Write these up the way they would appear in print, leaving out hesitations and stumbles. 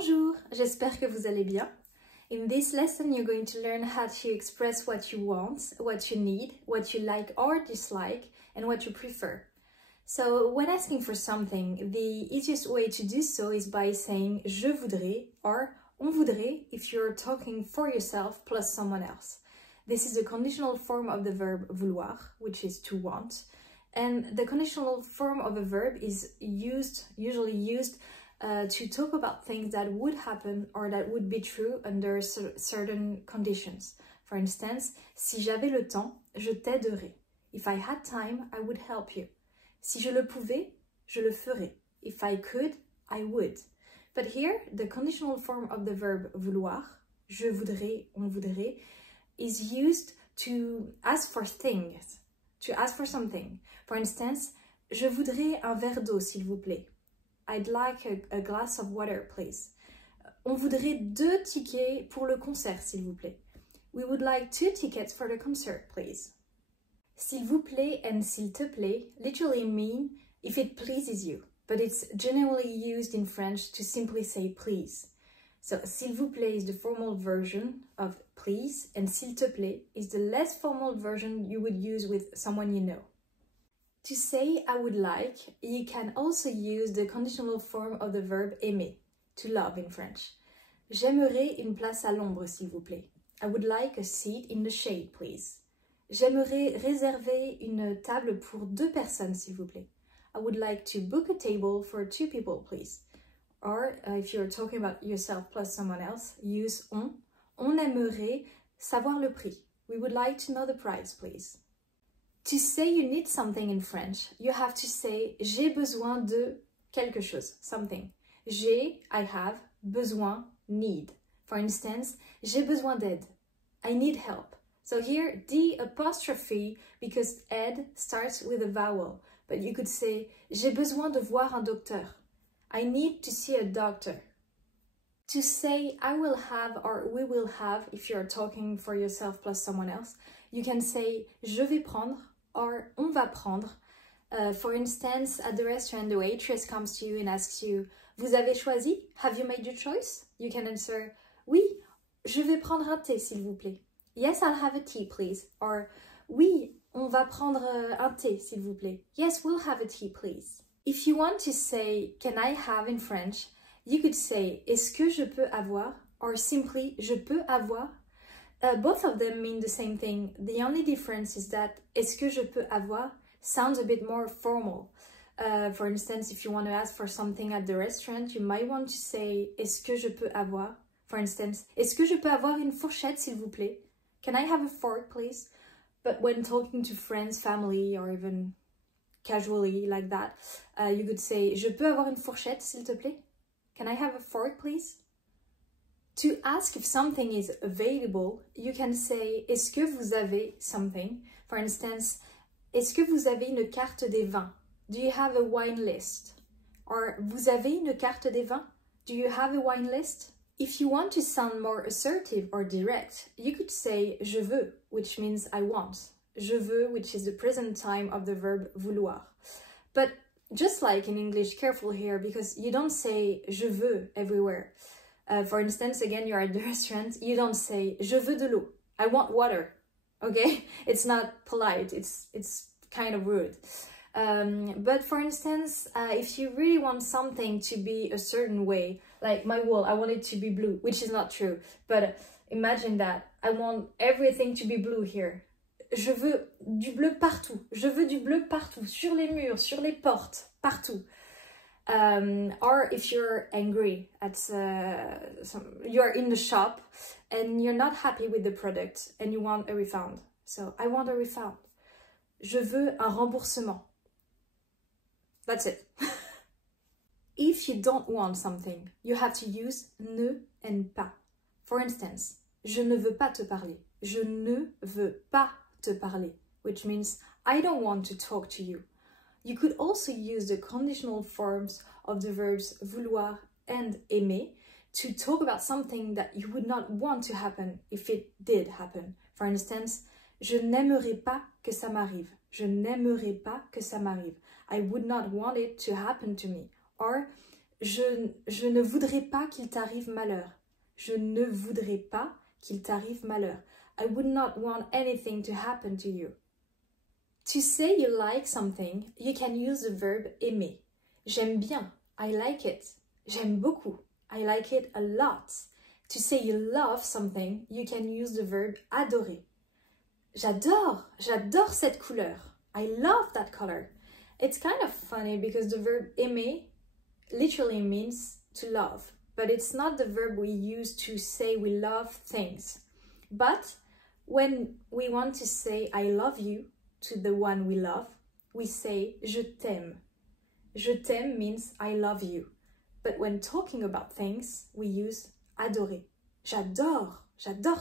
Bonjour, j'espère que vous allez bien. In this lesson, you're going to learn how to express what you want, what you need, what you like or dislike, and what you prefer. So, when asking for something, the easiest way to do so is by saying je voudrais or on voudrait if you're talking for yourself plus someone else. This is the conditional form of the verb vouloir, which is to want. And the conditional form of a verb is usually used to talk about things that would happen or that would be true under certain conditions. For instance, si j'avais le temps, je t'aiderais. If I had time, I would help you. Si je le pouvais, je le ferais. If I could, I would. But here, the conditional form of the verb vouloir, je voudrais, on voudrait, is used to ask for things, to ask for something. For instance, je voudrais un verre d'eau, s'il vous plaît. I'd like a glass of water, please. On voudrait 2 tickets pour le concert, s'il vous plaît. We would like 2 tickets for the concert, please. S'il vous plaît and s'il te plaît literally mean if it pleases you, but it's generally used in French to simply say please. So, s'il vous plaît is the formal version of please, and s'il te plaît is the less formal version you would use with someone you know. To say I would like, you can also use the conditional form of the verb aimer, to love in French. J'aimerais une place à l'ombre, s'il vous plaît. I would like a seat in the shade, please. J'aimerais réserver une table pour 2 personnes, s'il vous plaît. I would like to book a table for 2 people, please. Or, if you're talking about yourself plus someone else, use on. On aimerait savoir le prix. We would like to know the price, please. To say you need something in French, you have to say j'ai besoin de quelque chose, something. J'ai, I have, besoin, need. For instance, j'ai besoin d'aide. I need help. So here, the apostrophe, because aide starts with a vowel. But you could say j'ai besoin de voir un docteur. I need to see a doctor. To say I will have or we will have, if you're talking for yourself plus someone else, you can say je vais prendre or on va prendre. For instance, at the restaurant, the waitress comes to you and asks you, vous avez choisi? Have you made your choice? You can answer, oui, je vais prendre un thé, s'il vous plaît. Yes, I'll have a tea, please. Or, oui, on va prendre un thé, s'il vous plaît. Yes, we'll have a tea, please. If you want to say, can I have in French, you could say, est-ce que je peux avoir? Or simply, je peux avoir? Both of them mean the same thing. The only difference is that est-ce que je peux avoir sounds a bit more formal. For instance, if you want to ask for something at the restaurant, you might want to say est-ce que je peux avoir? For instance, est-ce que je peux avoir une fourchette, s'il vous plaît? Can I have a fork, please? But when talking to friends, family, or even casually like that, you could say je peux avoir une fourchette, s'il te plaît? Can I have a fork, please? To ask if something is available, you can say est-ce que vous avez something? For instance, est-ce que vous avez une carte des vins? Do you have a wine list? Or vous avez une carte des vins? Do you have a wine list? If you want to sound more assertive or direct, you could say je veux, which means I want. Je veux, which is the present time of the verb vouloir. But just like in English, careful here, because you don't say je veux everywhere. For instance, again, you're at the restaurant, you don't say je veux de l'eau. I want water. Okay? It's not polite. It's kind of rude. But for instance, if you really want something to be a certain way, like my wall, I want it to be blue, which is not true. But imagine that. I want everything to be blue here. Je veux du bleu partout. Je veux du bleu partout. Sur les murs, sur les portes, partout. Or if you're angry at you're in the shop and you're not happy with the product and you want a refund. So, I want a refund. Je veux un remboursement. That's it. If you don't want something, you have to use ne and pas. For instance, je ne veux pas te parler. Je ne veux pas te parler, which means I don't want to talk to you. You could also use the conditional forms of the verbs vouloir and aimer to talk about something that you would not want to happen if it did happen. For instance, je n'aimerais pas que ça m'arrive. Je n'aimerais pas que ça m'arrive. I would not want it to happen to me. Or, Je ne voudrais pas qu'il t'arrive malheur. Je ne voudrais pas qu'il t'arrive malheur. I would not want anything to happen to you. To say you like something, you can use the verb aimer. J'aime bien. I like it. J'aime beaucoup. I like it a lot. To say you love something, you can use the verb adorer. J'adore cette couleur. I love that color. It's kind of funny because the verb aimer literally means to love, but it's not the verb we use to say we love things. But when we want to say I love you to the one we love, we say je t'aime. Je t'aime means I love you. But when talking about things, we use adorer. J'adore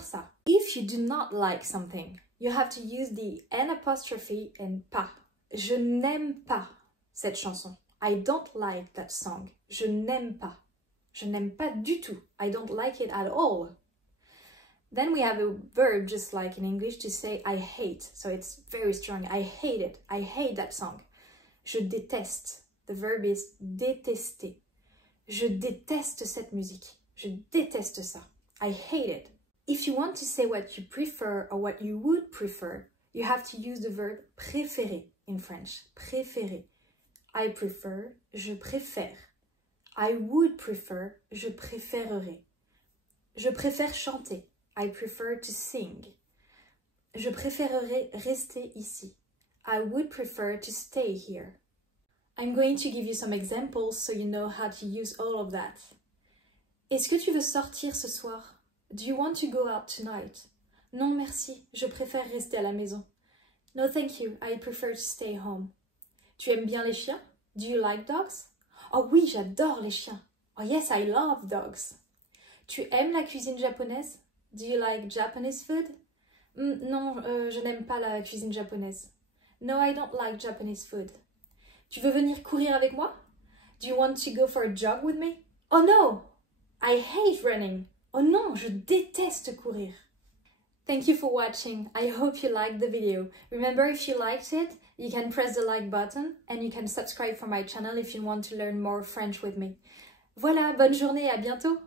ça. If you do not like something, you have to use the N apostrophe and pas. Je n'aime pas cette chanson. I don't like that song. Je n'aime pas. Je n'aime pas du tout. I don't like it at all. Then we have a verb just like in English to say I hate. So it's very strong. I hate it. I hate that song. Je déteste. The verb is détester. Je déteste cette musique. Je déteste ça. I hate it. If you want to say what you prefer or what you would prefer, you have to use the verb préférer in French. Préférer. I prefer, je préfère. I would prefer, je préférerais. Je préfère chanter. I prefer to sing. Je préférerais rester ici. I would prefer to stay here. I'm going to give you some examples so you know how to use all of that. Est-ce que tu veux sortir ce soir? Do you want to go out tonight? Non merci, je préfère rester à la maison. No thank you, I prefer to stay home. Tu aimes bien les chiens? Do you like dogs? Oh oui, j'adore les chiens. Oh yes, I love dogs. Tu aimes la cuisine japonaise? Do you like Japanese food? Non, je n'aime pas la cuisine japonaise. No, I don't like Japanese food. Tu veux venir courir avec moi? Do you want to go for a jog with me? Oh no, I hate running. Oh non, je déteste courir. Thank you for watching. I hope you liked the video. Remember, if you liked it, you can press the like button and you can subscribe for my channel if you want to learn more French with me. Voilà, bonne journée, à bientôt.